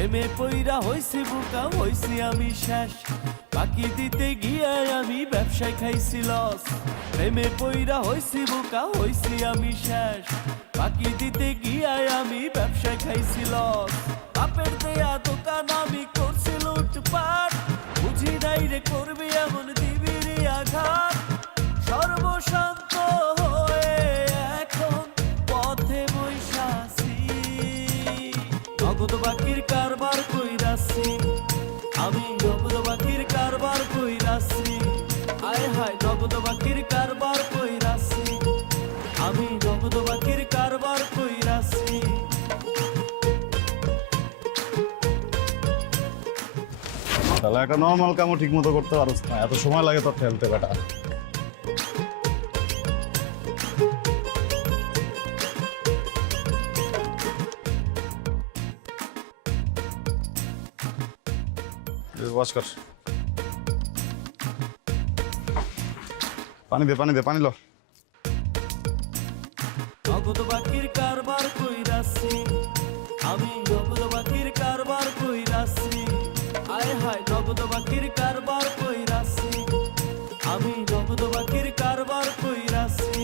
প্রেমে পইরা হইছি বুকা হইছি আমি শেষ বাকি দিতে গিয়ে আমি ব্যবসায় খাইছি লস প্রেমে পইরা হইছি বুকা হইছি আমি শেষ বাকি দিতে গিয়ে আমি ব্যবসায় খাইছি লস বাপের দেয়া দোকান আমি করছি লুটপাট বুঝি নাই রে করবি এমন দিবিরি আঘাত সর্বশান্ত হয়ে এখন পথে বৈশাছি নগদ বাকির কারবার কইরাছি আমি নগদ বাকির কারবার কইরাছি আয় হায় নগদ বাকির কারবার কইরাছি আমি নগদ বাকির কারবার কইরাছি তাহলে একটা নর্মাল কামও ঠিক মতো করতে পারছ না, এত সময় লাগে তোর ঠেলতে বেটা। ওয়াশ কর, পানি দে পানি দে, পানি লো। নগদ বাকির কারবার কইরাছি আমি নগদ বাকির কারবার কইরাছি আয় হায় নগদ বাকির কারবার কইরাছি আমি নগদ বাকির কারবার কইরাছি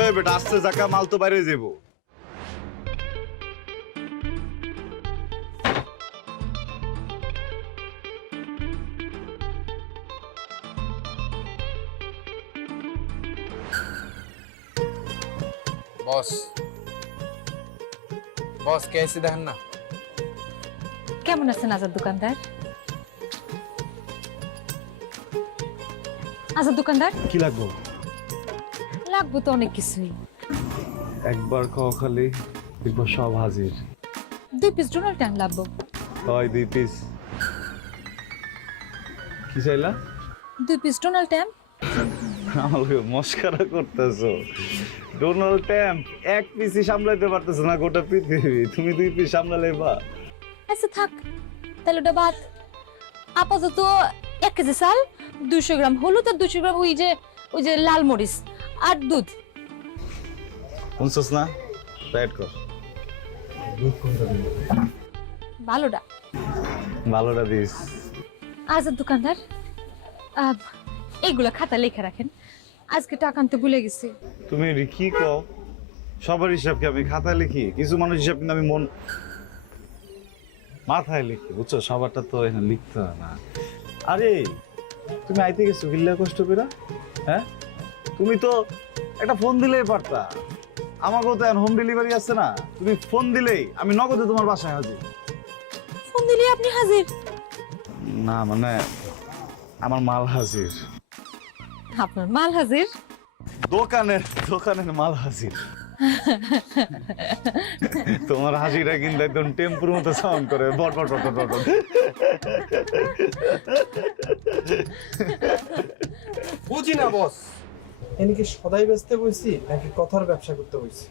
এই বেটা আস্তে জাকা, মাল তো বাইরে যাবো। বস বস কেসি দেখেন না। কেমন আছেন আজাদ দোকানদার? আজাদ দোকানদার কি লাগবো? লাগবো তো অনেক কিছুই। একবার খাও খালি দেখবো সব হাজির। 2 পিস ডোনাল্ড টাইম লাগবো। হয় 2 পিস। কি চাইলা? 2 পিস ডোনাল্ড টাইম। আমাকে মস্কারা করতেছো? ডোনাল্ড ট্যাম্প 1 পিসই সামলাইতে পারতেছো না গোটা পৃথিবী, তুমি 2 পিস সামলালেবা? আচ্ছা থাক তাহলে ওটা বাদ। আপাতত 1 কেজি চাল, 200 গ্রাম হলুদ আর 200 গ্রাম ওই যে লাল মরিচ আর দুধ। শুনছস না? প্যাড কর। দুধ কোনটা দিবি? ভালোটা। ভালোটা দিস। আজাদ দোকানদার এইগুলা খাতা লেখা রাখেন, আজকে টাকা আনতে ভুলে গেছি। তুমি কি কও? সবার হিসাব কি আমি খাতায় লিখি? কিছু মানুষ হিসাব কিন্তু আমি মাথায় লিখি, বুঝছো? সবারটা তো এখানে লিখতে হয় না। আরে তুমি আইতে গেছো গিল্লা কষ্ট করে, হ্যাঁ? তুমি তো একটা ফোন দিলেই পারতা। আমাকেও তো এখন হোম ডেলিভারি আছে না, তুমি ফোন দিলেই আমি নগদে তোমার বাসায় হাজির। ফোন দিলে আপনি হাজির? না মানে আমার মাল হাজির। আপনার মাল হাজির? দোকানের মাল হাজির। তোমার হাসিটা কিন্তু একদম টেম্পুর মতো সাউন্ড করে, বট বট বট বট বট। বুঝি না বস, এদিকে সদাই বেচতে বইছি নাকি কথার ব্যবসা করতে বইছি?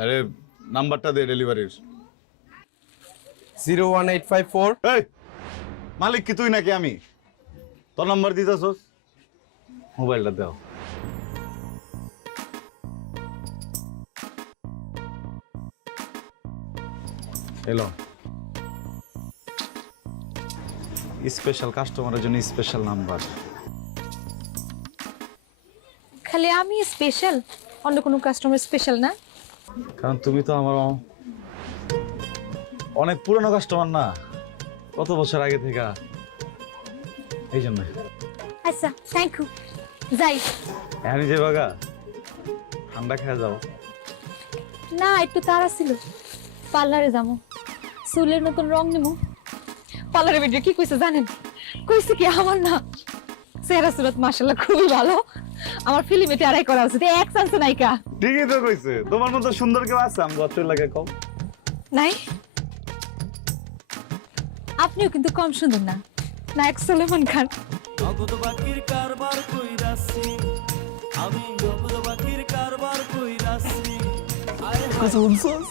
আরে নাম্বারটা দে ডেলিভারির। 01854। এই মালিক কি তুই নাকি আমি? তোর নাম্বার দিতেছস? মোবাইলটা দাও। এলো স্পেশাল কাস্টমারের জন্য স্পেশাল নাম্বার। খালি আমি স্পেশাল, অন্য কোনো কাস্টমার স্পেশাল না? কারণ তুমি তো আমার অনেক পুরনো কাস্টমার না, কত বছর আগে থেকে, এই জন্য। আচ্ছা থ্যাংক ইউ, যাই। এখানে যে বাগা ঠান্ডা খেয়ে যাও। না একটু তাড়া ছিল, পার্লারে যাবো, চুলের নতুন রং নেবো। পার্লারের ভিডিও কি কইছে জানেন? কইছে কি আমার না চেহারা সুরত মাশাআল্লাহ খুবই ভালো, আমার ফিল্মে টেরাই করা উচিত, এক চান্স নাইকা। ঠিকই তো কইছে, তোমার মতো সুন্দর কেউ আছে আমি গচ্ছ লাগে কম নাই? আপনিও কিন্তু কম সুন্দর না, নায়ক সুলেমান খান। নগদ বাকির কারবার কইরাছি, আমি নগদ বাকির কারবার কইরাছি। আয় হায় শুনছস?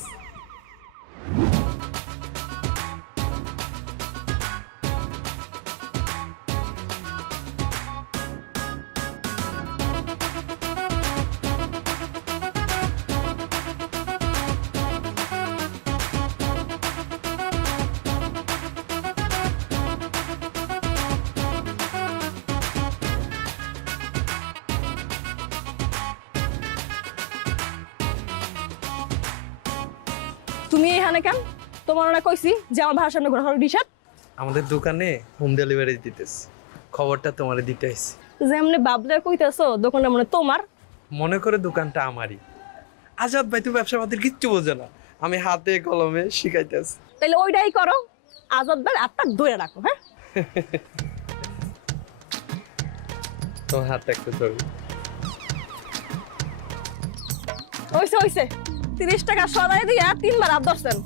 তুমি এখানে কেন? তোমার না কইছি যে আমার ভাষার সামনে ঘোরাঘুরি নিষেধ। আমাদের দোকানে হোম ডেলিভারি দিতেছে, খবরটা তোমারে দিতে আইছি। যেমনি বাবলা কইতেছো দোকানটা মনে তোমার। মনে করে দোকানটা আমারই। আজাদ ভাই তো ব্যবসা পাতির কিচ্ছু বোঝে না, আমি হাতে কলমে শিখাইতেছি। তাইলে ওইটাই করো, আজাদ ভাই হাতটা ধরে রাখো। হ্যাঁ, তোমার হাতটা একটু ধরো। হইছে হইছে, 30 টাকা সদাই দিয়া 3 বার হাত ধরছেন।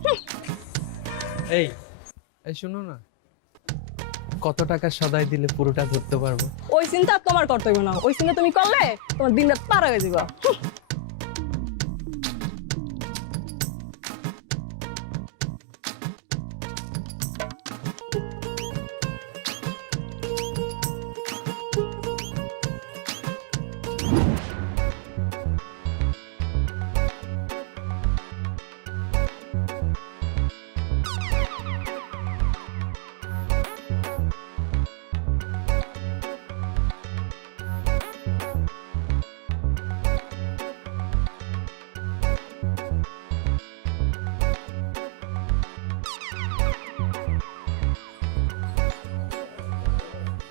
এই এই শুনো না, কত টাকা সদাই দিলে পুরোটা ধরতে পারবো? ওই চিন্তা তোমার কর্তব্য না, ওই চিন্তা তুমি করলে তোমার দিন রাত পার হয়ে যাবে।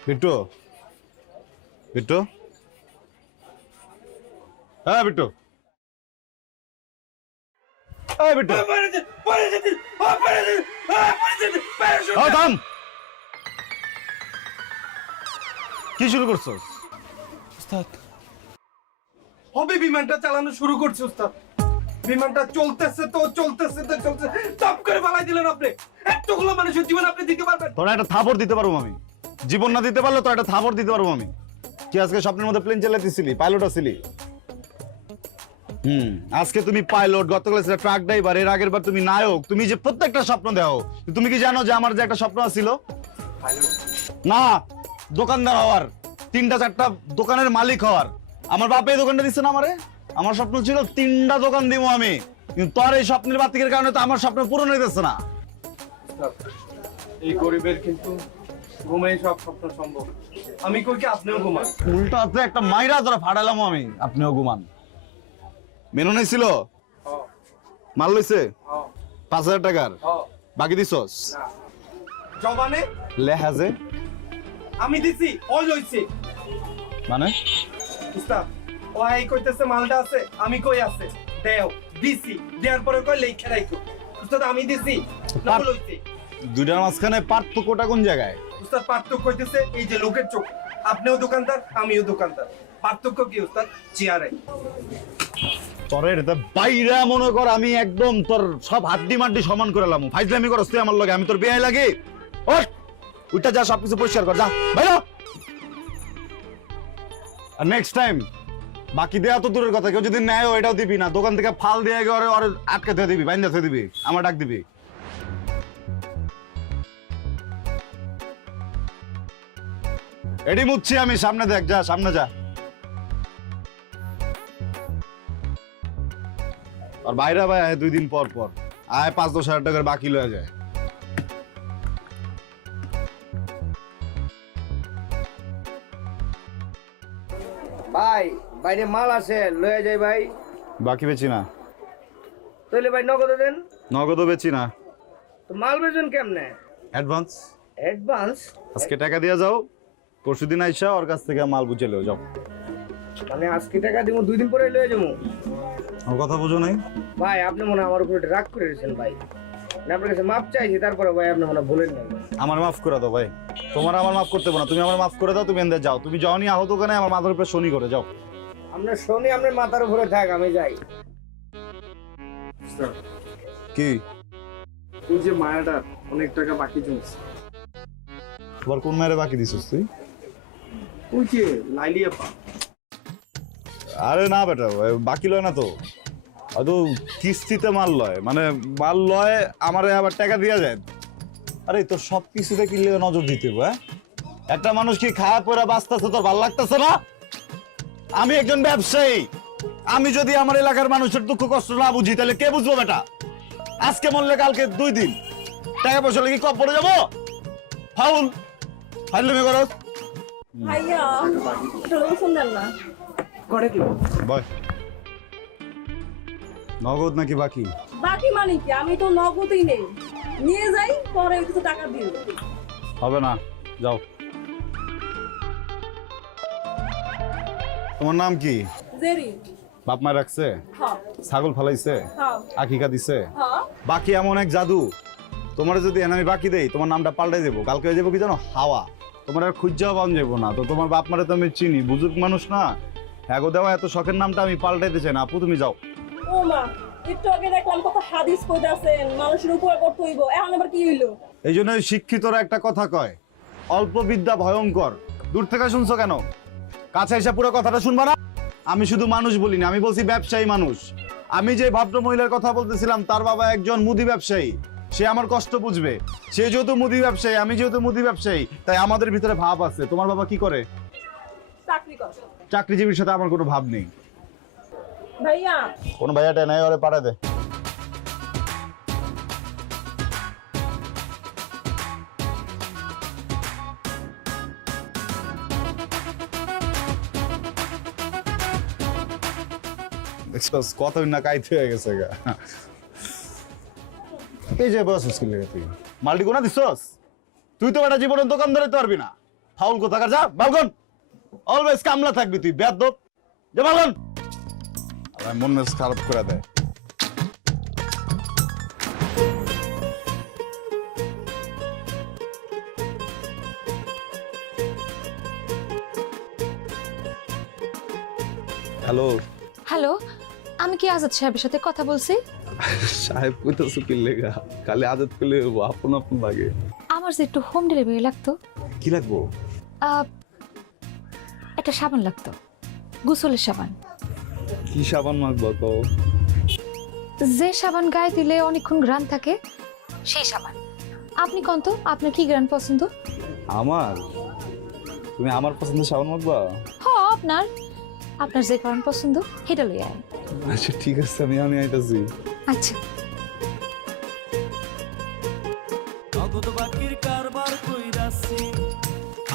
বিট্টু, বিট্টু, হ্যাঁ বিট্টু, এই বিট্টু, থাম। কি শুরু করছস? উস্তাদ, হবে বিমানটা চালানো শুরু করছে উস্তাদ। বিমানটা চলতেছে তো চলতেছে তো চলতেছে, চাপ করে পালাই দিলেন আপনি। এতগুলো মানুষের জীবন আপনি দিতে পারবেন? তোরা একটা থাপড় দিতে পারবো আমি, জীবন না দিতে পারলে তোর একটা থাপড় দিতে পারবো আমি। কি আজকে স্বপ্নের মধ্যে প্লেন চালাতেছিলি, পাইলট আছিলি? আজকে তুমি পাইলট, গতকাল ছিল ট্রাক ড্রাইভার, এর আগের বার তুমি নায়ক। তুমি যে প্রত্যেকটা স্বপ্ন দেখো, তুমি কি জানো যে আমার যে একটা স্বপ্ন ছিল না দোকানদার হওয়ার, 3টা 4টা দোকানের মালিক হওয়ার? আমার বাপ এই দোকানটা দিচ্ছে না আমারে। আমার স্বপ্ন ছিল 3টা দোকান দিব আমি, কিন্তু তোর এই স্বপ্নের বাতিকের কারণে তো আমার স্বপ্ন পূরণ হইতেছে না। এই গরিবের কিন্তু ঘুমাই সব স্বপ্ন সম্ভব। আমি কই কি আপনিও ঘুমান? উল্টো হাতে একটা মাইরা ধরে ফাটালাম আমি। আপনিও ঘুমান। মেনু নাই ছিল, মাল লইছে 5,000 টাকার, বাকি দিছস? জবানে লেহাজে আমি দিছি, ওই লইছে। মানে উস্তাদ, ও এই কইতেছে মালটা আছে, আমি কই আছে দেও দিছি, দেওয়ার পরে কই লেখা রাখো। উস্তাদ আমি দিছি না লইছে। দুইটার মাঝখানে পার্থক্যটা কোন জায়গায়? উস্তাদ পার্থক্য কইতেছে এই যে লোকের চোখ। আপনিও দোকানদার, আমিও দোকানদার। পার্থক্য কি উস্তাদ? চেয়ারে। তোর এটা বাইরা মনে কর আমি একদম তোর সব হাড্ডি মাড্ডি সমান করে লামু। ফাইজলামি করস তুই আমার লগে, আমি তোর বিয়ে লাগে। ওঠ উঠটা যা, সবকিছু পরিষ্কার কর, যা বাইরে। আর নেক্সট টাইম বাকি দেয়া তো দূরের কথা, কেউ যদি নেয় এটাও দিবি না। দোকান থেকে ফাল দিয়ে গিয়ে ওরে আটকে দিয়ে দিবি, বাইন্দা দিয়ে দিবি, আমার ডাক দিবি। এডি মুচ্ছি আমি, সামনে দেখ, যা সামনে যা। আর বাইরে ভাই 2 দিন পর পর আয়, 5-10 হাজার টাকার বাকি লয়ে যায়। ভাই বাইরে মাল আছে লয়ে যাই ভাই। বাকি বেচি না। তাহলে ভাই নগদ দেন। নগদও বেচি না। তো মাল বেচুন কেমনে? অ্যাডভান্স। অ্যাডভান্স? আজকে টাকা দিয়ে যাও, পরশুদিন আইসা ওর কাছ থেকে মাল বুঝে লও, যাও। মানে আজকে টাকা দিব, 2 দিন পরে লয়ে যাবো? আমার কথা বুঝো নাই ভাই? আপনি মনে হয় আমার উপরে রাগ করে দিয়েছেন ভাই। আমি আপনার কাছে মাপ চাইছি, তারপরে ভাই আপনি মনে হয় ভুলেন নাই। আমার মাফ করে দাও ভাই। তোমার আমার মাফ করতে পারো না, তুমি আমার মাফ করে দাও। তুমি এনে যাও, তুমি যাওনি আহত ওখানে আমার মাথার উপরে শনি করে যাও। আপনার শনি আপনার মাথার উপরে থাক, আমি যাই। কি তুই যে মায়াটা অনেক টাকা বাকি জমছে। তোমার কোন মায়ের বাকি দিছিস তুই? ওই যে লাইলি আপা। আরে না বেটা, বাকি লয় না তো, হয়তো কিস্তিতে মাল লয়, মানে মাল লয় আমারে আবার টাকা দিয়া যায়। আরে তোর সব কিছুতে কি লিগে নজর দিতে হবে, হ্যাঁ? একটা মানুষ কি খাওয়া পড়া বাঁচতেছে, তোর ভালো লাগতেছে না? আমি একজন ব্যবসায়ী, আমি যদি আমার এলাকার মানুষের দুঃখ কষ্ট না বুঝি তাহলে কে বুঝবো বেটা? আজকে মরলে কালকে 2 দিন, টাকা পয়সা লেগে কপ পড়ে যাবো। ফাউল ফাইলমি করো। ভাইয়া ফোন দেন না। করে কি বয়, নগদ নাকি বাকি? বাকি মানে কি, আমি তো নগদই নেই, নিয়ে যাই পরে কিছু টাকা দিও। হবে না, যাও। তোমার নাম কি? জেরি। বাপ মা রাখছে? হ্যাঁ ছাগল ফালাইছে? হ্যাঁ আকিকা দিছে? হ্যাঁ। বাকি এমন এক জাদু, তোমার যদি আমি বাকি দেই তোমার নামটা পাল্টাই দেবো, কালকে হয়ে যাবো কি জানো, হাওয়া। তোমার আর খুঁজাও পাওয়া যাবো না। তো তোমার বাপ মারে তো আমি চিনি, বুজুর্গ মানুষ না, হ্যাঁ গো দেওয়া এত শখের নামটা আমি পাল্টাইতে চাই না। আপু তুমি যাও। ও মা, একটু আগে দেখলাম কত হাদিস কইতাছেন মানুষের উপর করতে হইব, এখন আবার কি হইলো? এই জন্য শিক্ষিতরা একটা কথা কয়, অল্প বিদ্যা ভয়ঙ্কর। দূর থেকে শুনছো কেন? কাছে এসে পুরো কথাটা শুনবা না? আমি শুধু মানুষ বলিনি, আমি বলছি ব্যবসায়ী মানুষ। আমি যে ভদ্র মহিলার কথা বলতেছিলাম তার বাবা একজন মুদি ব্যবসায়ী, সে আমার কষ্ট বুঝবে। সে যেহেতু মুদি ব্যবসায়ী, আমি যেহেতু মুদি ব্যবসায়ী, তাই আমাদের ভিতরে ভাব আছে। তোমার বাবা কি করে? চাকরি করে। চাকরিজীবীর সাথে আমার কোনো ভাব নেই। ভাইয়া কোনো ভাইয়াটা নাই, ওরে পাঠা দে। দেখছস কত না কাইতে হয়ে গেছে গা। এই যে বসস কি লাগে তুই মাল্টি কোনা দিছস? তুই তো একটা জীবনের দোকানদারে তো পারবি না। ফাউল কোথাকার, যা বালগন। অলওয়েজ কামলা থাকবি তুই, বেয়াদব। যা বালগন। আমার মন মেজাজ খারাপ করে দেয়। হ্যালো হ্যালো, আমি কি আজাদ সাহেবের সাথে কথা বলছি? সাহেব কইতাছো কি লেগা? খালি আদত করলে আপন আপন লাগে। আমার যে একটু হোম ডেলিভারি লাগতো। কি লাগবো? একটা সাবান লাগতো, গোসলের সাবান। কি সাবান মাখবো কও? যে সাবান গায়ে দিলে অনেকক্ষণ ঘ্রাণ থাকে, সেই সাবান। আপনি কোন তো, আপনার কি ঘ্রাণ পছন্দ? আমার? তুমি আমার পছন্দের সাবান মাখবা? হ্যাঁ, আপনার আপনার যে ঘ্রাণ পছন্দ সেটা লই আয়। আচ্ছা ঠিক আছে, আমি আইতাছি। আচ্ছা। নগদ বাকির কারবার কইরাছি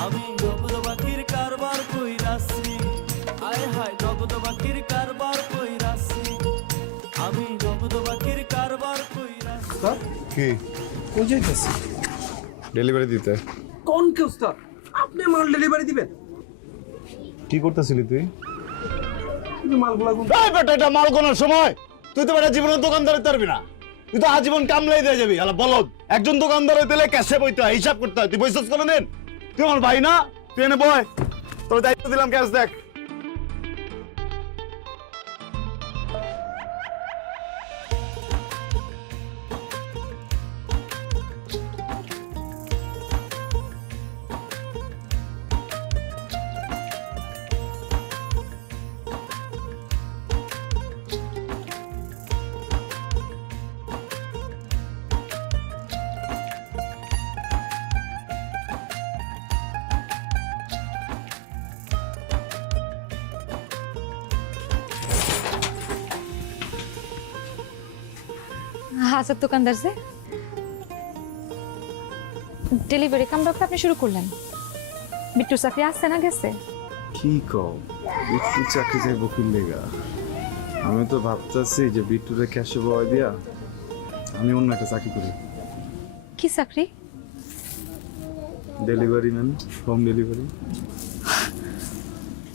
আমি, নগদ বাকির কারবার কইরাছি। আয় হায় নগদ বাকির কারবার কইরাছি আমি, নগদ বাকির কারবার কইরাছি। কি কই যাইতেছে? ডেলিভারি দিতে। কোন কি উস্তাদ, আপনি মাল ডেলিভারি দিবেন? কি করতেছিলি তুই? মালগুলা গুন। এই বেটা, এটা মাল গোনার সময়? তুই তো বেটা জীবনের দোকানদারে পারবি না, তুই তো আজীবন কামলাই দিয়ে যাবি। আলা বলদ, একজন দোকানদার হইতে ক্যাশে বইতে হয়, হিসাব করতে হয়। তুই বইছস কোনদিন? তুই আমার ভাই না? তুই এনে বয়, তোর দায়িত্ব দিলাম, ক্যাশ দেখ। আজাদ দোকানদার যে ডেলিভারি কামটা আপনি শুরু করলেন, বিট্টুর চাকরি আসছে না গেছে? কি কও? বিট্টু চাকরি যাইব কি লেগা? আমি তো ভাবতেছি যে বিট্টুরে ক্যাশে বয় দিয়া আমি অন্য একটা চাকরি করি। কি চাকরি? Delivery man, home delivery.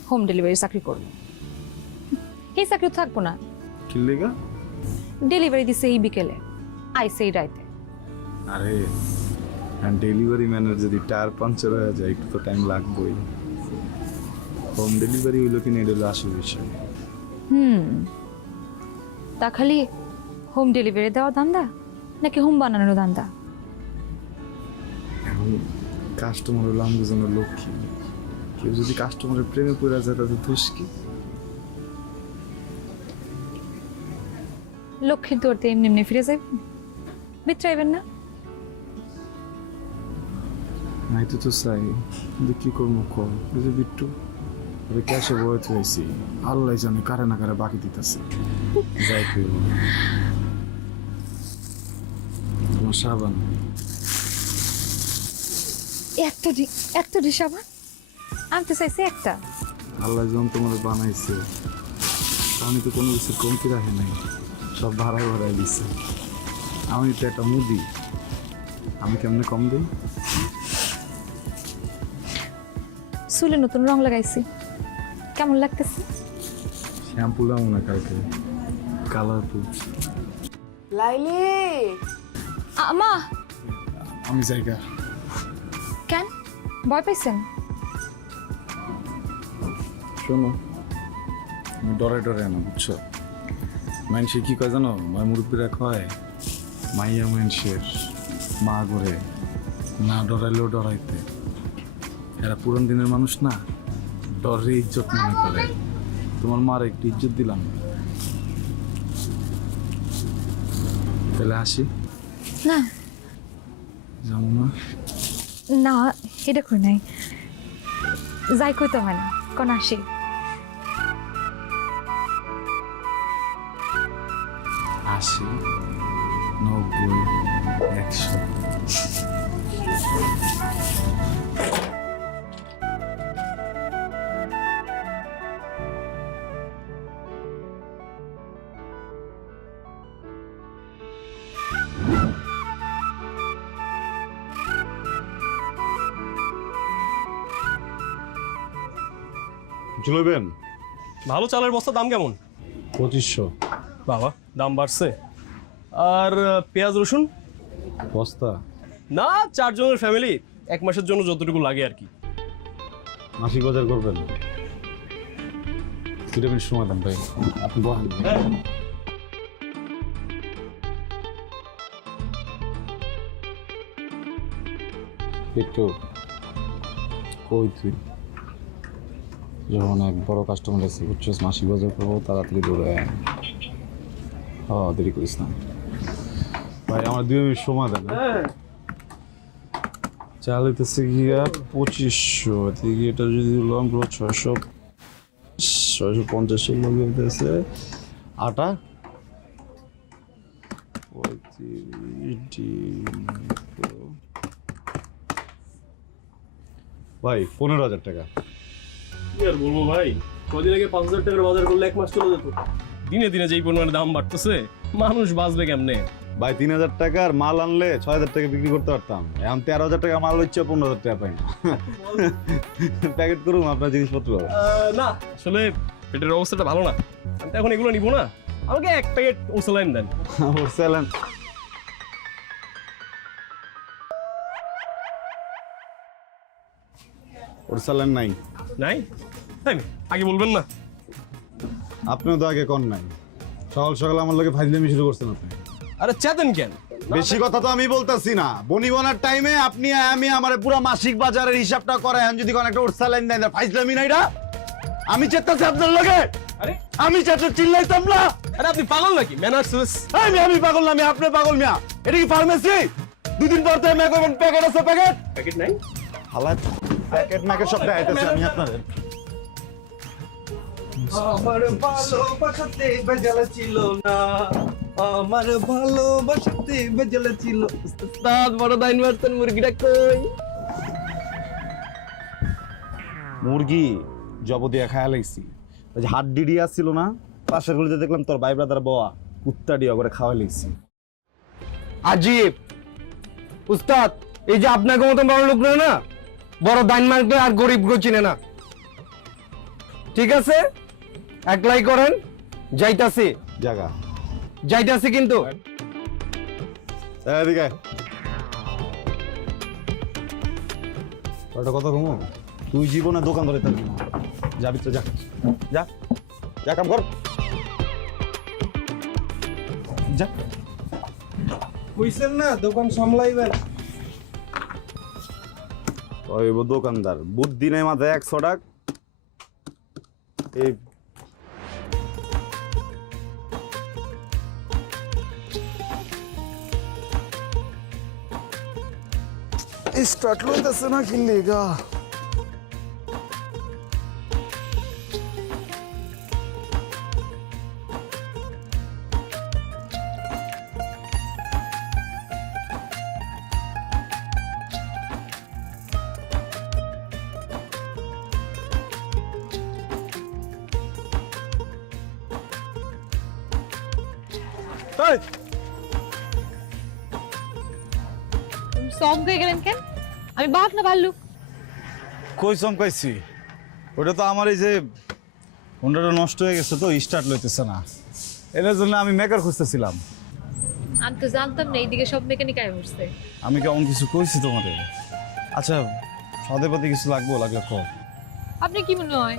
Home delivery চাকরি করবো? এই চাকরি থাকবো না। কি লেগা? ডেলিভারি দিছে এই বিকেলে, আইসে এই রাইতে। আরে ডেলিভারি ম্যানের যদি টায়ার পাঞ্চার হয়ে যায় একটু তো টাইম লাগবেই। হোম ডেলিভারি হইলো কিনা এটা হলো আসল বিষয়। তা খালি হোম ডেলিভারি দেওয়া ধান্দা নাকি হোম বানানোর ধান্দা? এখন কাস্টমার হলো আমাদের জন্য লক্ষ্মী, কেউ যদি কাস্টমারের প্রেমে পড়ে যায় তাতে দোষ কি? লক্ষ্মীর তোরতে এমনি এমনি ফিরে যাবেন, বিচ্ছাইবেন না। নাই তো চাই, কিন্তু কি করবো কম? এই যে বিট্টু ওরে ক্যাশে বইতে হয়েছি, আল্লাহ জানে কারে না কারে বাকি দিতেছে। যাই তুই তোমার সাবান একটা সাবান আনতে চাইছে একটা। আল্লাহ যখন তোমার বানাইছে আমি তো কোনো কিছু কমতি রাখি নাই, সব ভাড়ায় ভাড়ায় দিচ্ছে। আমি তো একটা মুদি, আমি কেমনে কম দিই? চুলে নতুন রং লাগাইছি, কেমন লাগতেছে? শ্যাম্পু লাগাবো না কালকে, কালারফুল। লাইলি, মা আমি জায়গা কেন ভয় পাইছেন? শোনো, আমি ডরে ডরে না, বুঝছো? মানুষে কি কয় জানো? মায়ের মুরব্বীরা কয় মাইয়া মানুষের মা করে না ডরাইলেও ডরাইতে। এরা পুরান দিনের মানুষ না, ডরে ইজ্জত মনে করে। তোমার মার একটু ইজ্জত দিলাম, তাহলে আসি। না যাবো না? না, এটা করে নাই, যাই কইতে হয় না, কোন আসি। আশি, 90, 100। চলবেন? ভালো চালের বস্তা দাম কেমন? 2500 বাবা, দাম বাড়ছে। আর পেঁয়াজ রসুন? বস্তা। না, 4 জনের ফ্যামিলি, 1 মাসের জন্য যতটুকু লাগে আর কি। মাসিক বাজার করবেন? 2 মিনিট সময় দেন ভাই, আপনি বলেন। একটু কই তুই? যখন এক বড় কাস্টমার আছে, বুঝছিস, মাসিক বাজার করবো, তাড়াতাড়ি দৌড়ে আয়। দেরি করিস না ভাই, আমার 2 মিনিট সময় দেন। চাল হইতেছে গিয়া 2500, এদিকে এটা যদি দিলাম 650 লগে হইতেছে আটা 35 ভাই 15,000 টাকা। কি আর বলবো ভাই, কদিন আগে 5,000 টাকার বাজার করলে 1 মাস চলে যেত। দিনে দিনে যেই পরিমাণে দাম বাড়তেছে, মানুষ বাঁচবে কেমনে? ভাই 3,000 টাকার মাল আনলে 6,000 টাকা বিক্রি করতে পারতাম, এখন 13,000 টাকা মাল হচ্ছে 15,000 টাকা পাই। প্যাকেট করুন আপনার জিনিসপত্র। না, আসলে পেটের অবস্থাটা ভালো না, আমি তো এখন এগুলো নিবো না। আমাকে 1 প্যাকেট ওসালাইন দেন। ওরসালান ওরসালান নাই? নাই? তাই আগে বলবেন না? আপনিও তো আগে কন নাই, সকাল সকাল আমার লোকে ফাইজলামি শুরু করছেন আপনি। আরে চেতেন কেন? বেশি কথা তো আমি বলতাছি না, বনিবনার টাইমে আপনি আমি আমার পুরো মাসিক বাজারের হিসাবটা করায়, যদি কোন একটা ওরসালান দেন, ফাইজলামি নাই না? আমি চেতাছি আপনার লগে? আরে আমি চেতে চিল্লাইতাম না? আরে আপনি পাগল নাকি? ম্যানার্স। আমি পাগল না, আমি আপনি পাগল মিয়া। এটা কি ফার্মেসি? 2 দিন পর থেকে প্যাকেট আছে, প্যাকেট প্যাকেট নাই? হালাত প্যাকেট ম্যাকেট সব দেখাইতেছি আমি আপনাদের। আমার ভালোবাসাতে বেজাল ছিল না, আমার ভালোবাসাতে বেজাল ছিল। উস্তাদ বড় দাইন মারতেন, মুরগিটা কই? মুরগি জব দিয়া খায়া লাইছি, ওই যে হাড্ডি ডিয়া ছিল না, পাশের গলিতে দেখলাম তোর ভাই ব্রাদার বয়া কুত্তা ডিয়া করে খাওয়া লাইছি। আজিব উস্তাদ, এই যে আপনাকে মতন বড় লোক না, বড় দাইন মার্কে আর গরিব গো চিনে না। ঠিক আছে, একলাই করেন, যাইতাছি জায়গা যাইতাছি কিন্তু। এদিকে একটা কথা কমো, তুই জীবনে দোকান ধরে থাকবি না, যাবি তো যা যা যা, কাম কর যা। কইছেন না দোকান সামলাইবেন? ওই দোকানদার বুদ্ধি নেই মাথায় 100 টাকা এই স্টার্ট লইতেছে না কি লেগা এই চমকে গেলেন কেন? আমি বাঘ না ভাল্লুক? কই চমকাইছি? ওটা তো আমার এই যে হোন্ডাটা নষ্ট হয়ে গেছে তো স্টার্ট লইতেছে না, এর জন্য আমি মেকার খুঁজতেছিলাম। আমি তো জানতাম না এইদিকে সব মেকানিক আয় বসছে। আমি কেমন কিছু কইছি তোমারে? আচ্ছা সদাই পাতি কিছু লাগবো, লাগলে কর। আপনি কি মনে হয়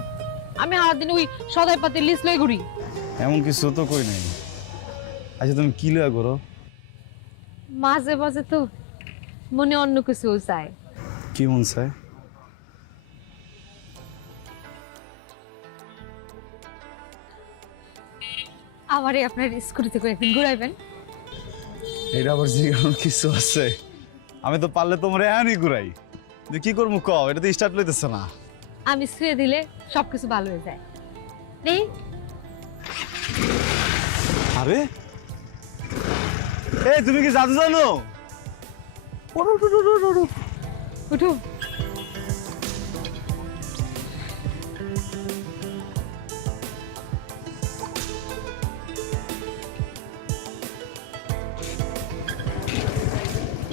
আমি সারাদিন ওই সদাই পাতির লিস্ট লই ঘুরি? এমন কিছু তো কই নাই। আচ্ছা তুমি কি লয়া করো? মাঝে মাঝে তো মনে অন্য কিছু চায়। কি মন চায়? আমারে আপনার স্কুটিতে করে একদিন ঘুরাইবেন? এটা আবার জিজ্ঞাসা কিছু আছে? আমি তো পারলে তোমার এহানি ঘুরাই, যে কি করবো কও, এটা তো স্টার্ট লইতেছে না। আমি ছুঁয়ে দিলে সবকিছু ভালো হয়ে যায়। নেই আরে এই তুমি কি জাদু জানো? উঠো।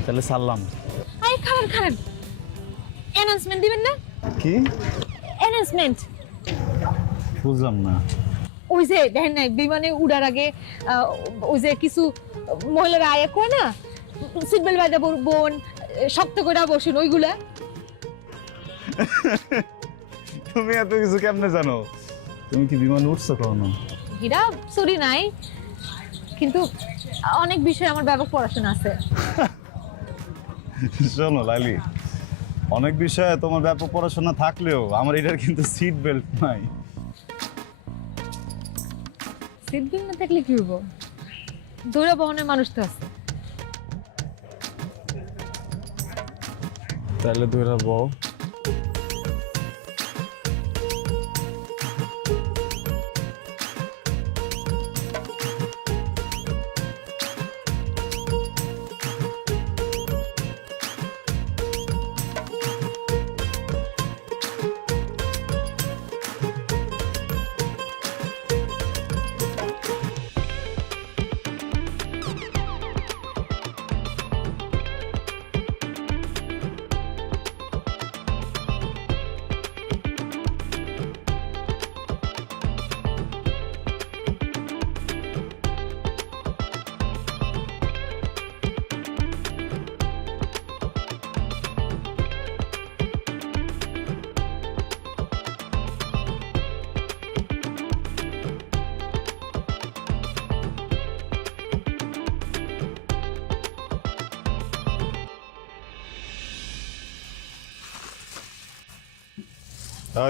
তাহলে সারলাম। আই খান খান অ্যানাউন্সমেন্ট দিবেন না? কি অ্যানাউন্সমেন্ট? বুঝলাম না। ওই যে দেখেন না বিমানে উড়ার আগে ওই যে কিছু মহিলারা আয়া করে না, সিট বেল্ট বাঁধা বোন, শক্ত করে বসুন, ওইগুলা। তুমি এত কিছু কেমনে জানো? তুমি কি বিমান উঠছো কখনো? হীরা চুরি নাই, কিন্তু অনেক বিষয়ে আমার ব্যাপক পড়াশোনা আছে। শোনো লাইলি, অনেক বিষয়ে তোমার ব্যাপক পড়াশোনা থাকলেও আমার এটার কিন্তু সিট বেল্ট নাই। সিট বেল্ট না থাকলে কি হবো? দৌড়া বহনের মানুষ তো আছে। তাহলে ধরে বউ।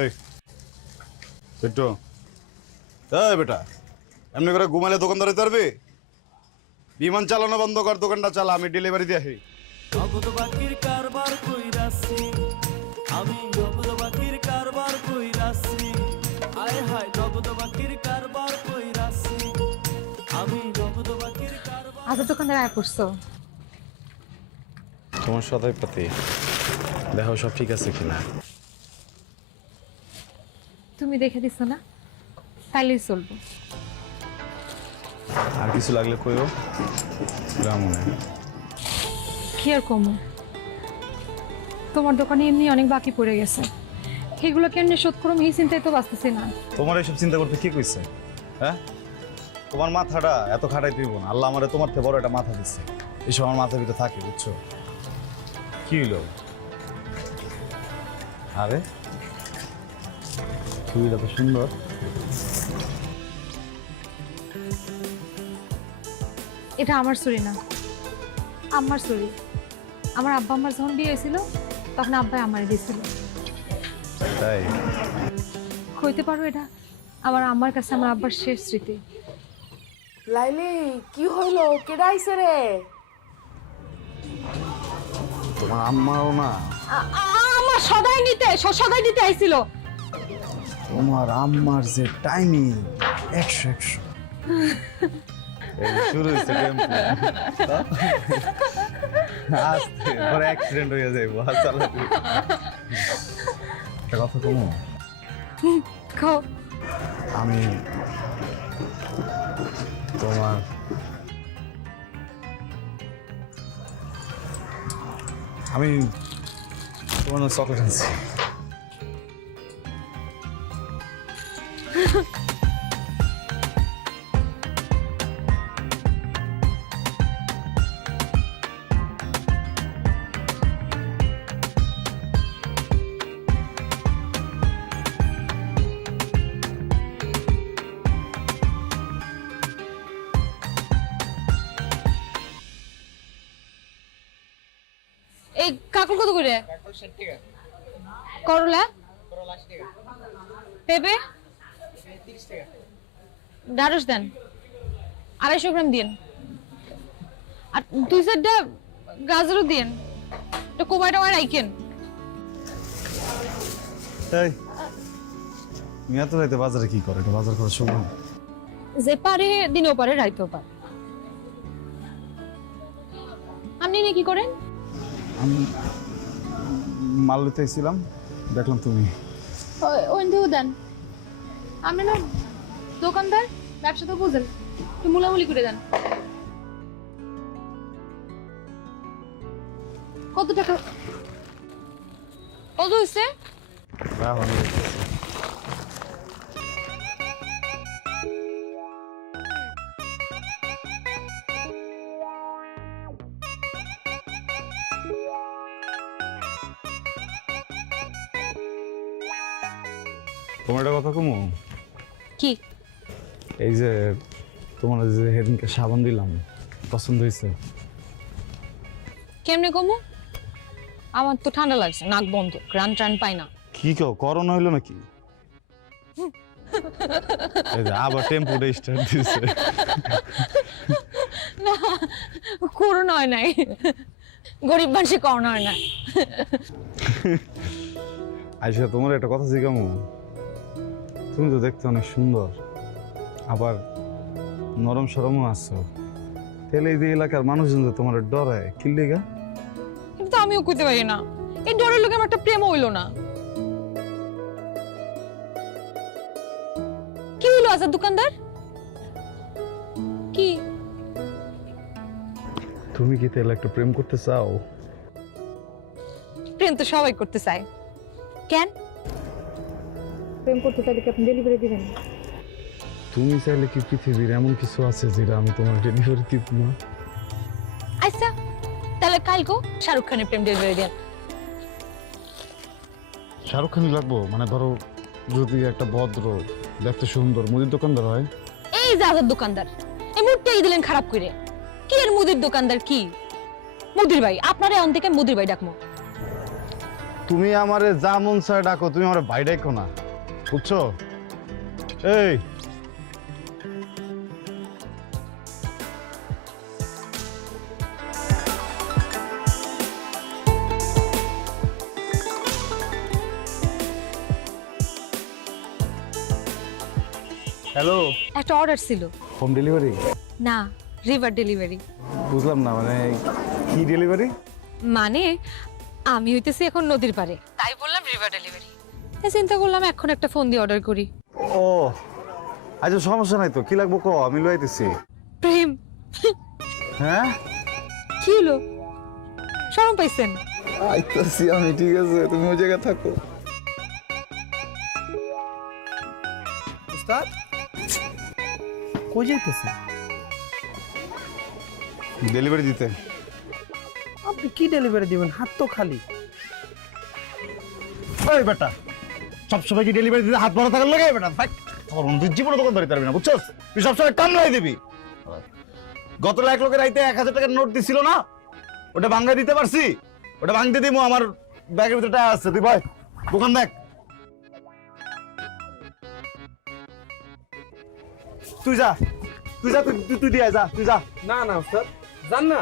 এই বেটো, এই বেটা, এমনি করে ঘুমালে দোকানদারে পারবে? বিমান চালানো বন্ধ কর, দোকানটা চালা, আমি ডেলিভারি দিয়ে আসি। নগদ বাকির কারবার কইরাছি আমি, নগদ বাকির কারবার কইরাছি, আয় হায় নগদ বাকির কারবার কইরাছি আমি, নগদ বাকির কারবার। আজ দোকানদার আয় পড়ছো? তোমার সদাই পাতি দেখো সব ঠিক আছে কিনা। তুমি দেখে দিচ্ছ না, তাইলেই চলবো। আর কিছু লাগলে কইও, রামনে। কি আর কমো, তোমার দোকানে এমনি অনেক বাকি পড়ে গেছে, এগুলো কেমনি শোধ করুম এই চিন্তায় তো বাঁচতেছি না। তোমার এসব চিন্তা করতে কি কইছে? হ্যাঁ, তোমার মাথাটা এত খাটাই দিব না, আল্লাহ আমারে তোমার থেকে বড় একটা মাথা দিচ্ছে, এসব আমার মাথার ভিতরে থাকে, বুঝছো? কি হইলো? আরে ছবিটা তো সুন্দর। এটা আমার চুরি না, আমার চুরি। আমার আব্বা আমার যখন বিয়ে হয়েছিল তখন আব্বাই আমার দিছিল। তাই হইতে পারো এটা আমার আম্মার কাছে আমার আব্বার শেষ স্মৃতি। লাইলি কি হইলো, কেডা আইছে রে? তোমার আম্মাও না, আমার সদাই নিতে আইছিল। তোমার আম্মার যে টাইমিং 100 শুরু হয়েছে টেম্পো আস্তে পরে অ্যাক্সিডেন্ট হয়ে যাইব। চালাতে একটা কথা কমো, খাও। আমি তোমার চকলেট আনছি। এই কাকুর কত করে? করলা পেঁপে ঢাড়স দেন 250 গ্রাম দিন, আর 2-4টা গাজরও দিন, একটু কোমাইটা রাইকেন। এই মিয়া তো রাইতে বাজারে কি করে? এটা বাজার করার সময় যে পারে দিনেও পারে রাইতেও পারে। আপনি নিয়ে কি করেন? আমি মাল নিতে এসেছিলাম, দেখলাম তুমি। ওইন্দেও দেন, আপনি না দোকানদার, ব্যবসা তো বুঝেন, একটু মুলামুলি করে দেন। কত টাকা? কত হয়েছে? তোমার একটা কথা কমু, কি? এই যে তোমার যে সেদিনকে সাবান দিলাম পছন্দ হয়েছে? কেমনে কমু? আমার তো ঠান্ডা লাগছে, নাক বন্ধ, গ্রান ট্রান পাই না। কি কেউ করোনা হইলো নাকি? এই যে আবার টেম্পোটা স্টার্ট দিছে। না, করোনা হয় নাই, গরিব মানুষে করোনা হয় না। আইসা তোমার একটা কথা জিজ্ঞামু, তুমি তো দেখতে অনেক সুন্দর, আবার নরম সরমও আছো, তাহলে এই যে এলাকার মানুষজন তো তোমার ডরায় কি লেগা? কিন্তু আমিও কইতে পারি না, এই ডরের লোকে আমার একটা প্রেম হইলো না। কি হইলো আজাদ দোকানদার? কি তুমি কি তাহলে একটা প্রেম করতে চাও? প্রেম তো সবাই করতে চায়, কেন? প্রেম করতে চাইলে কি আপনি ডেলিভারি দিবেন? তুমি চাইলে কি পৃথিবীর এমন কিছু আছে যেটা আমি তোমার ডেলিভারি দিব না? আচ্ছা, তাহলে কালকে শাহরুখ খানের প্রেম ডেলিভারি দেন। শাহরুখ খানই লাগবো? মানে ধরো যদি একটা ভদ্র দেখতে সুন্দর মুদির দোকানদার হয়। এই যে আজাদ দোকানদার, এই মুডটাই দিলেন খারাপ করে। কি এর মুদির দোকানদার? কি মুদির ভাই? আপনারে অন থেকে মুদির ভাই ডাকমো। তুমি আমারে যা মন চায় ডাকো, তুমি আমার ভাই ডাকো না, বুঝছো? এই হ্যালো, একটা অর্ডার ছিল। Home delivery? না, রিভার ডেলিভারি। বুঝলাম না, মানে কি ডেলিভারি? মানে আমি হইতেছি এখন নদীর পারে, তাই বললাম রিভার ডেলিভারি। চিন্তা করলাম এখন একটা ফোন দিয়ে অর্ডার করি। ও আচ্ছা, সমস্যা নাই তো, কি লাগবো কো, আমি লইতেছি। প্রেম? হ্যাঁ কি হলো, শরম পাইছেন? আইতাছি আমি, ঠিক আছে, তুমি ওই জায়গায় থাকো। উস্তাদ কই যাইতেছে? ডেলিভারি দিতে। আপনি কি ডেলিভারি দিবেন? হাত তো খালি। ওই বেটা, সবসময় কি ডেলিভারি দিতে হাত ভরা থাকার লাগে? বেটা তুই জীবনে দোকান ধরে পারবি না, বুঝছস? তুই সবসময় কামলাই দিবি। গত এক লোকের আইতে 1000 টাকার নোট দিছিল না, ওটা ভাঙ্গা দিতে পারছি, ওটা ভাঙতে দিব আমার ব্যাগের ভিতরে টাকা আছে, তুই বয় দোকান দেখ। তুই যা, তুই যা, তুই দিয়ে আয়, যা তুই যা। না না উস্তাদ, যান না।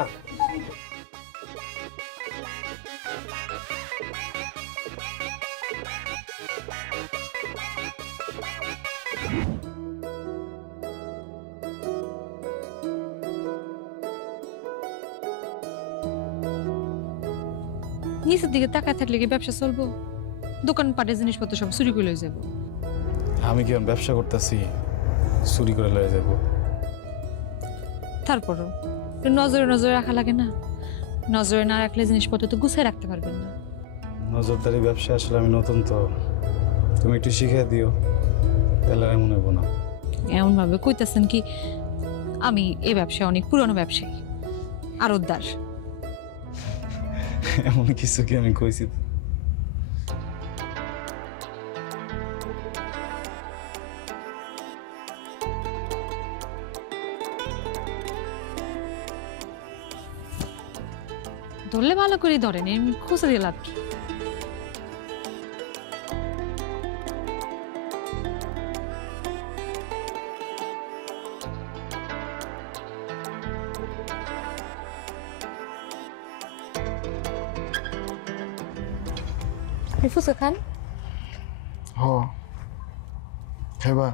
নিচের দিকে তাকায় থাকলে কি ব্যবসা চলবো? দোকানপাটের জিনিসপত্র সব চুরি করে লয়ে যাবো। আমি কি ব্যবসা করতেছি চুরি করে লয়ে যাব? তারপরও একটু নজরে নজরে রাখা লাগে না? নজরে না রাখলে জিনিসপত্র তো গুছিয়ে রাখতে পারবেন না। নজরদারি ব্যবসা আসলে আমি নতুন তো, তুমি একটু শিখিয়ে দিও, তাহলে আর এমন হইব না। এমন ভাবে কইতাছেন কি আমি এই ব্যবসায় অনেক পুরনো ব্যবসায়ী, আরতদার। এমন কিছু কি আমি কইছি? ধরলে ভালো করে ধরেন, এমনি খুঁজে দিয়ে লাভ কি? ফুচকা খান? হ খাইবা?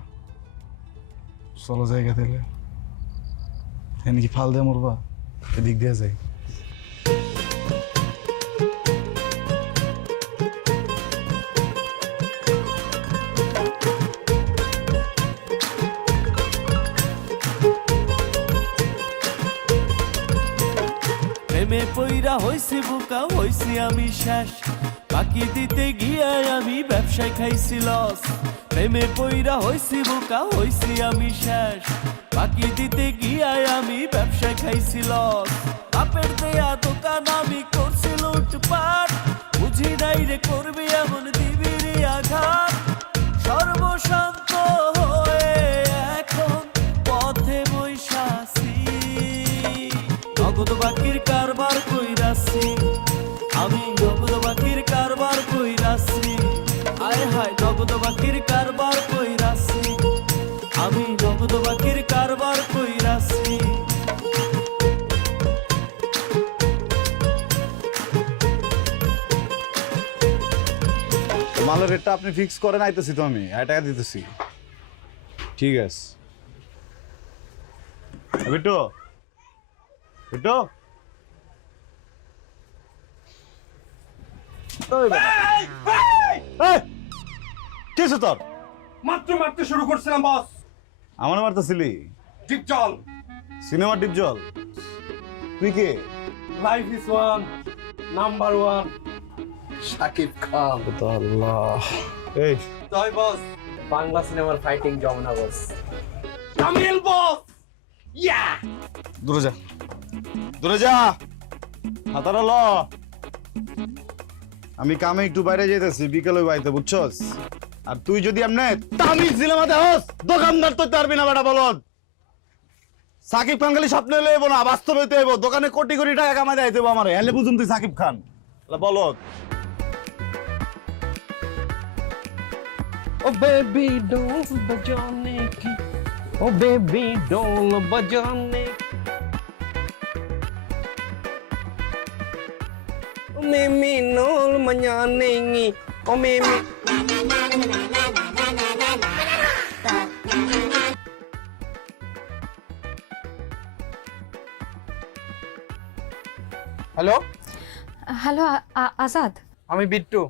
চলো জায়গা দিলে এনে কি ফাল দিয়ে মরবা? এদিক দিয়ে যাই। প্রেমে পইরা হইছি বোকা, হইছি আমি শেষ। বাকি দিতে গিয়া আমি ব্যবসায় খাইছি লস। প্রেমে পইরা হইছি বোকা, হইছি আমি শেষ। বাকি দিতে গিয়া আমি ব্যবসায় খাইছি লস। বাপের দেয়া দোকান আমি করছি লুটপাট, বুঝি নাই রে করবি এমন দিবি রে আঘাত। সর্বশান্ত হয়ে এখন পথে বৈশাছি, নগদ বাকির কারবার কইরাছি আমি, নগদ বাকির কারবার কইরাছি। আয় হায় নগদ বাকির কারবার কইরাছি আমি, নগদ বাকির কারবার কইরাছি। মালের রেটটা আপনি ফিক্স করেন, আইতেছি তো আমি, টাকা দিতেছি। ঠিক আছে বিট্টু, বিট্টু কি হয়েছে তোর? মাত্র মারতে শুরু করছিলাম বস। আমার মারতেছিলি? ডিপ জল, সিনেমার ডিপ জল? তুই কে? Life is one, number one Shakib Khan. আল্লাহ এই জয় বস। বাংলা সিনেমার fighting Jamuna boss. Tamil boss. ইয়া দূরে যা, দূরে যা, হাতারা ল। আমি কামে একটু বাইরে যেতেছি, বিকেলে বাড়িতে, বুঝছস? আর তুই যদি এমনি তামিল সিনেমাতে হস, দোকানদার তো পারবি না বেটা বলদ। সাকিব খান খালি স্বপ্নে লইব না, বাস্তবে তো হইব। দোকানে কোটি কোটি টাকা কামাই দিতে হইব আমারে, হেলে বুঝুন তুই সাকিব খান বলদ। ও বেবি ডোল বজানে কি, ও বেবি ডোল বজানে ও মিমি নোল মজানেঙ্গি, ও মিমি। Hello, hello Azad. আমি বিট্টু।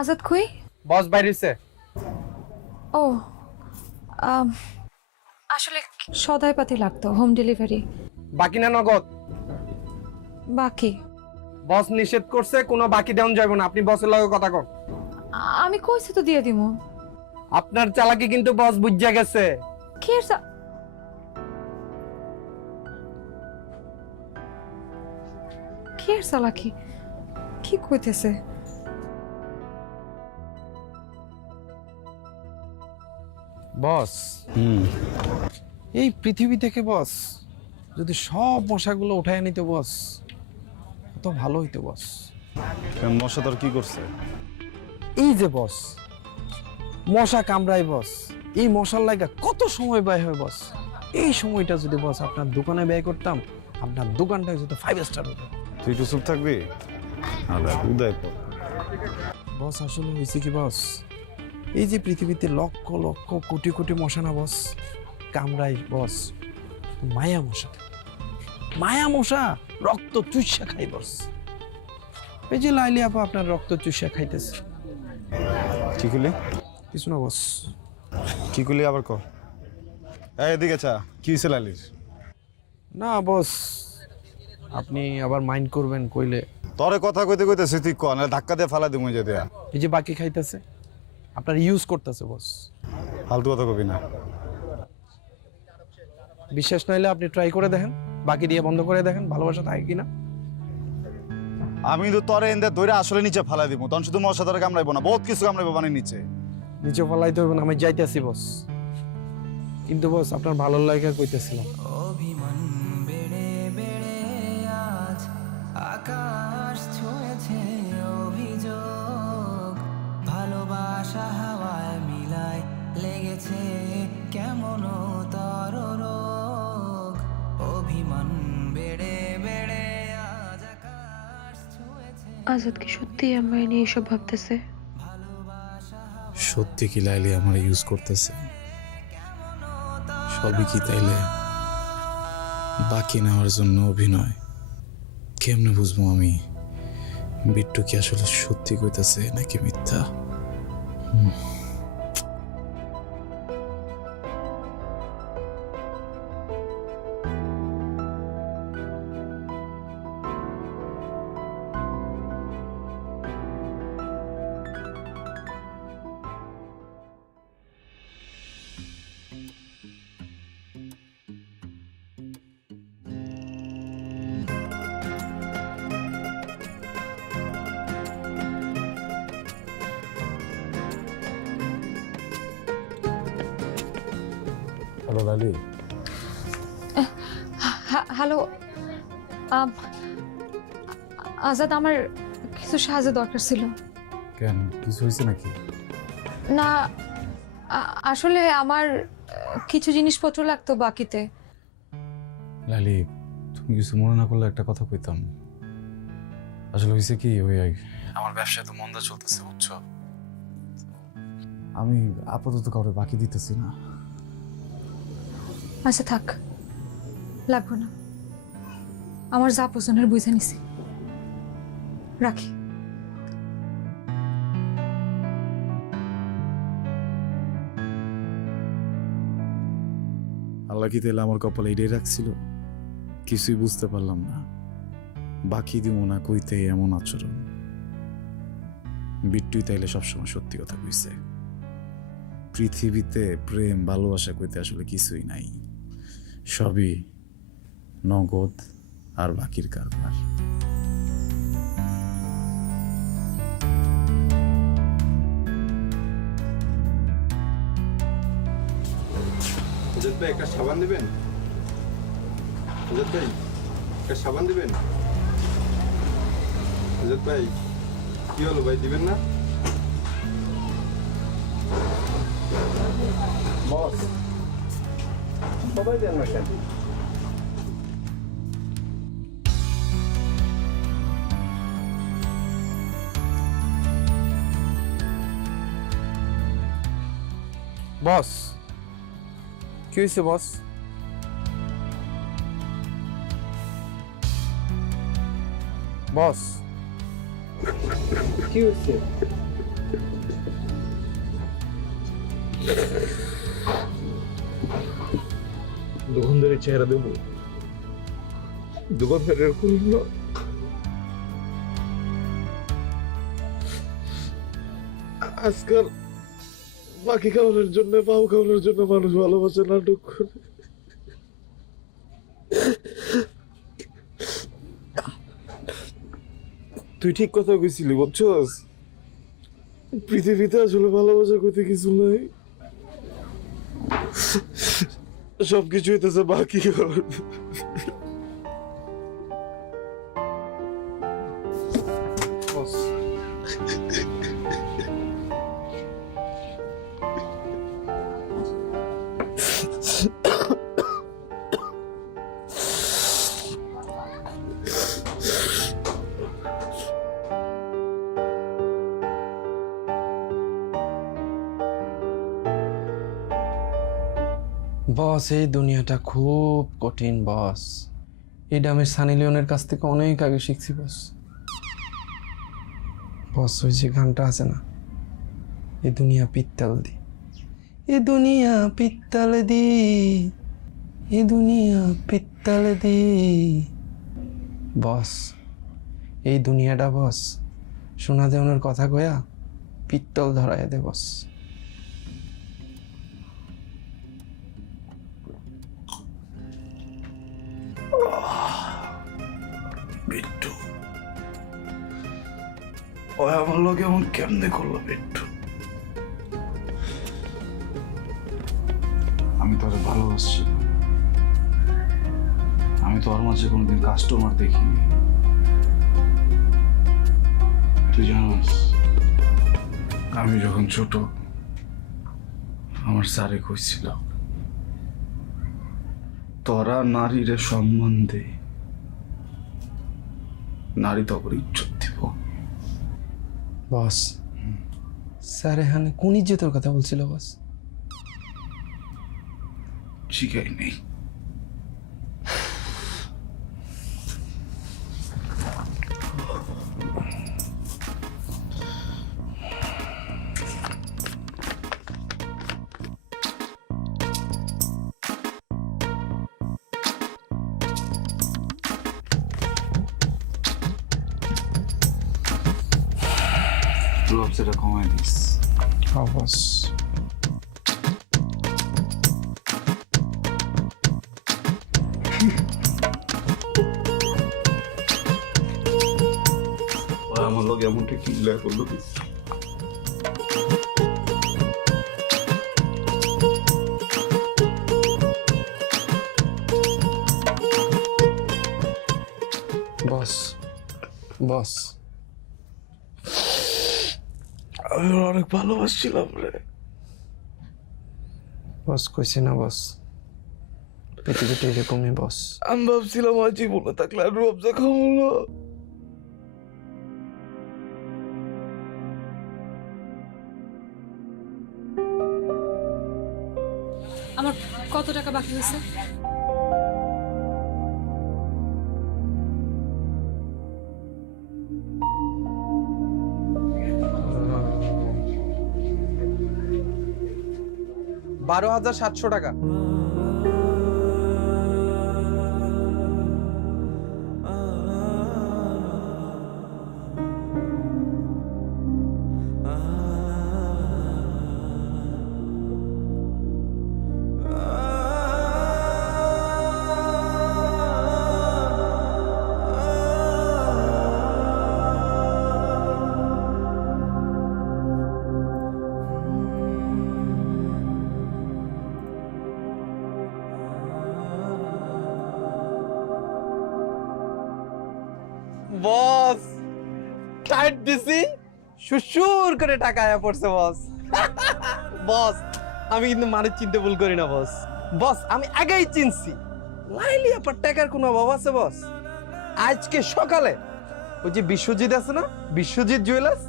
আজাদ কই? বস বাইরেছে। ও আসলে সদাই পাতি লাগতো, হোম ডেলিভারি। বাকি না নগদ? বাকি। বস নিষেধ করছে, কোনো বাকি দেওয়া যাবে না। আপনি বসের লগে কথা কন। আমি কইছি তো দিয়ে দিমু। আপনার চালাকি কিন্তু বস বুঝা গেছে। কি এর কি এর চালাকি? কি কইতেছে? বস, এই পৃথিবী থেকে বস যদি সব মশাগুলো উঠায় নিত বস, তো ভালো হইতো বস। কেন মশা তোর কি করছে? এই যে বস, মশা কামড়ায় বস, এই মশার লাগা কত সময় ব্যয় হয় বস। এই সময়টা যদি বস আপনার দোকানে ব্যয় করতাম, আপনার দোকানটা যদি 5 স্টার হতো। তুই একটু চুপ থাকবি? আল্লাহ উদয় পর। বস আসলে হয়েছে কি বস, এই যে পৃথিবীতে লক্ষ লক্ষ কোটি কোটি মশা না বস, কামড়াই বস মায়া মশা। মায়া মশা রক্ত চুষা খাই বস। এই যে লাইলি আপা আপনার রক্ত চুষা খাইতেছে। কি করলি? কিছু না বস। কি করলি আবার কর। এই এদিকে চা, কি হয়েছে লালির? না বস, আপনি আবার মাইন্ড করবেন কইলে। তোরে কথা কইতে কইতেছি তুই কন, ধাক্কা দিয়ে ফালা দিমু যে দেয়া। এই যে বাকি খাইতেছে, আপনার ইউজ করতেছে বস। ফালতু কথা কবি না। বিশ্বাস নাইলে আপনি ট্রাই করে দেখেন, বাকি দিয়ে বন্ধ করে দেখেন, ভালোবাসা থাকে কিনা। আমি তো তোরে এনে ধরে আসলে নিচে ফালা দিমু, তখন শুধু মশা তোরে কামড়াইবো না, বহুত কিছু কামড়াইবো মানে নিচে। নিচে ফলাইতে হবে না, আমি যাইতেছি বস। কিন্তু বস আপনার ভালো লাগা কইতেছিলাম। অভিমান বেড়ে বেড়ে আজ আকাশ ছুঁয়েছে অভিযোগ, ভালোবাসা হাওয়ায় মিলায় লেগেছে কেমন তররোগ। অভিমান বেড়ে বেড়ে আজ আকাশ ছুঁয়েছে। আজাদ কি সত্যি আমার নিয়ে এসব ভাবতেছে? সত্যি কি লাইলি আমার ইউজ করতেছে? সবই কি তাইলে বাকি নেওয়ার জন্য অভিনয়? কেমনে বুঝবো আমি বিট্টু কি আসলে সত্যি কইতাছে নাকি মিথ্যা? হ্যালো লালি। হ্যালো আজাদ, আমার কিছু সাহায্য দরকার ছিল। কেন, কিছু হয়েছে নাকি? না, আসলে আমার কিছু জিনিসপত্র লাগতো বাকিতে। লালি, তুমি কিছু মনে না করলে একটা কথা কইতাম। আসলে হয়েছে কি, ওই আমার ব্যবসায় তো মন্দা চলতেছে বুঝছো, আমি আপাতত কাউরে বাকি দিতেছি না। আচ্ছা থাক, লাগবো না, আমার যা পছন্দের বুঝে নিছি, রাখি। আল্লাহ কি তাইলে আমার কপালে এটাই রাখছিল? কিছুই বুঝতে পারলাম না, বাকি দিব না কইতে এমন আচরণ। বিট্টুই তাইলে সবসময় সত্যি কথা কইছে, পৃথিবীতে প্রেম ভালোবাসা কইতে আসলে কিছুই নাই, সবই নগদ আর বাকির কারবার। আজাদ ভাই একটা সাবান দিবেন? আজাদ ভাই একটা সাবান দিবেন? আজাদ ভাই কি হলো ভাই, দিবেন না? বস সবাই দেন না কেন? বস কি হয়েছে বস? বস কি হয়েছে? দোকানদারের চেহারা দেবো? দোকানদারের করুন না, আজকাল বাকি খাওয়ানোর জন্য, পাও খাওয়ানোর জন্য মানুষ ভালোবাসে নাটক করে। তুই ঠিক কথা কইছিলি বুঝছস, পৃথিবীতে আসলে ভালোবাসা কইতে কিছু নাই, সবকিছু হইতেছে বাকি খাওয়ার। বস। বস, এই দুনিয়াটা খুব কঠিন বস। এটা আমি সানি লিওনের কাছ থেকে অনেক আগে শিখছি বস। বস, ওই যে গানটা আছে না, এ দুনিয়া পিত্তাল দি, এ দুনিয়া পিত্তাল দি, এ দুনিয়া পিত্তাল দি। বস, এই দুনিয়াটা বস সোনা দেওয়ানোর কথা কয়া পিত্তল ধরায় দে বস। বিট্টু, ও আমার লোক এমন কেমনে করলো বিট্টু? আমি তোরে ভালোবাসছি, আমি তোর মাঝে কোনোদিন কাস্টমার দেখিনি। তুই জানিস আমি যখন ছোট আমার স্যারে কইছিল তোরা নারীর সম্বন্ধে নারী তো ইজ্জত দিব। বস, স্যার এখানে কোন ইজ্জতের কথা বলছিল বস? শিখাই নেই। লবসেটা কমাই দিস। হ্যাঁ বস। আমার লোক এমনটা কি করলো? বস, বস, আমি অনেক ভালোবাসছিলাম রে। বস কইছি না বস, পৃথিবীটা এরকমই বস। আমি ভাবছিলাম আমার জীবনে থাকলে আর রবজা খামলো। আমার কত টাকা বাকি হয়েছে? $12,700 টাকা। বস, টাইট দিছি, সুসুর করে টাকা আয়া পড়ছে বস। বস, আমি কিন্তু মানে চিনতে ভুল করি না বস। বস, আমি আগেই চিনছি লাইলি আপার টাকার কোনো অভাব আছে বস। আজকে সকালে ওই যে বিশ্বজিৎ আছে না, বিশ্বজিৎ জুয়েলার্স,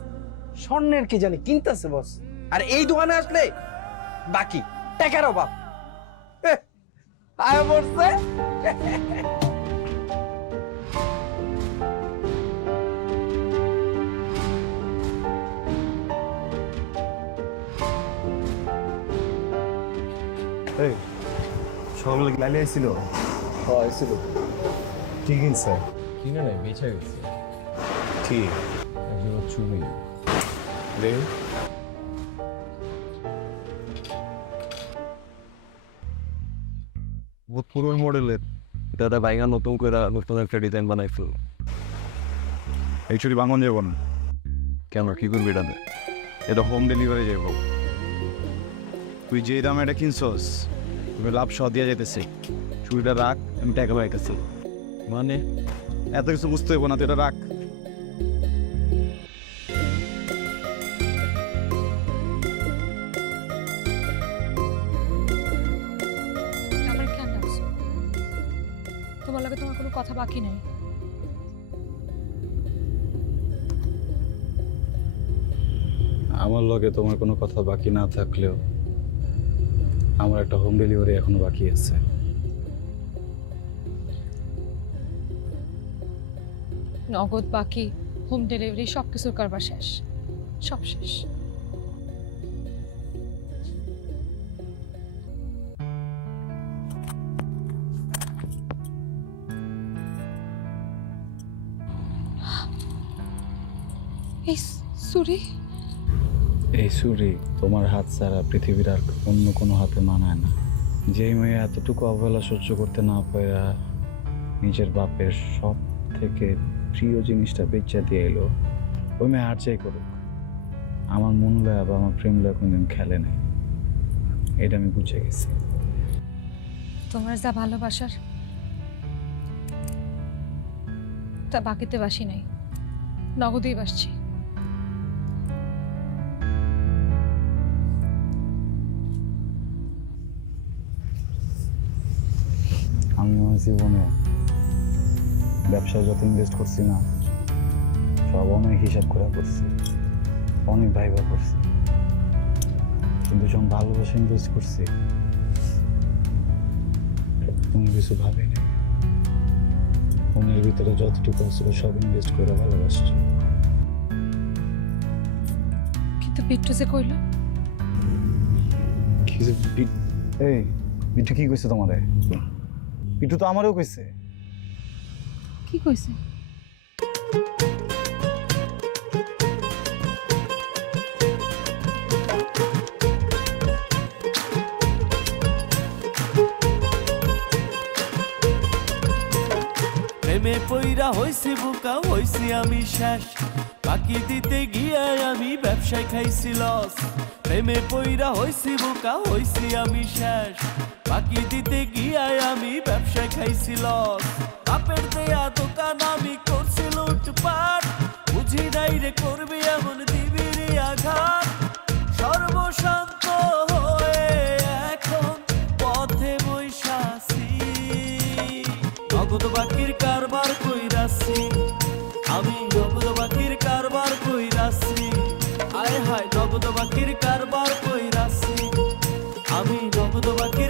স্বর্ণের কি জানি কিনতেছে বস। আর এই দোকানে আসলে বাকি টাকার অভাব আয়া পড়ছে। সকালে লাইলে আইছিল? আইছিল। ঠিক আছে কিনে নাই, বেচা গেছে। ঠিক একজন চুরি রে। বহুত পুরনো মডেলের, এটা বাইঙ্গা নতুন করে নতুন একটা ডিজাইন বানাইছিল। এই চুরি বাঙন যাবো না কেন, কি করবি এটাতে? এটা হোম ডেলিভারি যাবো। তুই যে দামে এটা কিনছস তুমি লাভ সহ দিয়ে যেতেছে। চুরিটা রাখ, আমি টাকা পাইতেছি। মানে এত কিছু বুঝতে হইব না, তুই এটা রাখ। লগে তোমার কোনো কথা বাকি নাই? আমার লগে তোমার কোনো কথা বাকি না থাকলেও আমার একটা হোম ডেলিভারি এখনো বাকি আছে। নগদ বাকি, হোম ডেলিভারি, সবকিছুর কারবার শেষ, সব শেষ। এই সুরি, এই ছুরি তোমার হাত ছাড়া পৃথিবীর আর অন্য কোনো হাতে মানায় না। যেই মেয়ে এতটুকু অবহেলা সহ্য করতে না পারা নিজের বাপের সব থেকে প্রিয় জিনিসটা বেচা দিয়ে এলো, ওই মেয়ে আর চাই করুক, আমার মন লয়া বা আমার প্রেম লয়া কোনদিন খেলে নাই। এটা আমি বুঝে গেছি। তোমার যা ভালোবাসার তা বাকিতে বাসি নাই, নগদেই বাসছি। আমি আমার জীবনে ব্যবসায় যত ইনভেস্ট করছি না, সব অনেক হিসাব করে করছি, অনেক ভাইবা করছি, কিন্তু যখন ভালোবাসা ইনভেস্ট করছি কোনো কিছু ভাবিনি। মনের ভিতরে যতটুকু ছিল সব ইনভেস্ট করে ভালোবাসছি। কিন্তু বিট্টু যে কইল, এই বিট্টু কি কইছে তোমারে? বিট্টু তো আমারও কইছে। কি কইছে? প্রেমে পইরা হইছি বোকা, হইছি আমি শেষ, বাকি দিতে গিয়া আমি ব্যবসায় খাইছি লস। প্রেমে পইরা হইছি বোকা, হইছি আমি শেষ, বাকি দিতে গিয়া আমি ব্যবসায় খাইছি লস। বাপের দেয়া দোকান আমি করছি লুটপাট, বুঝি নাই রে করবি এমন দিবি রে আঘাত। সর্বশান্ত হয়ে এখন পথে বৈশাসি, নগদ বাকির কারবার কইরাছি আমি, নগদ বাকির কারবার কইরাছি। আয় হায় নগদ বাকির কারবার কইরাছি আমি, নগদ বাকির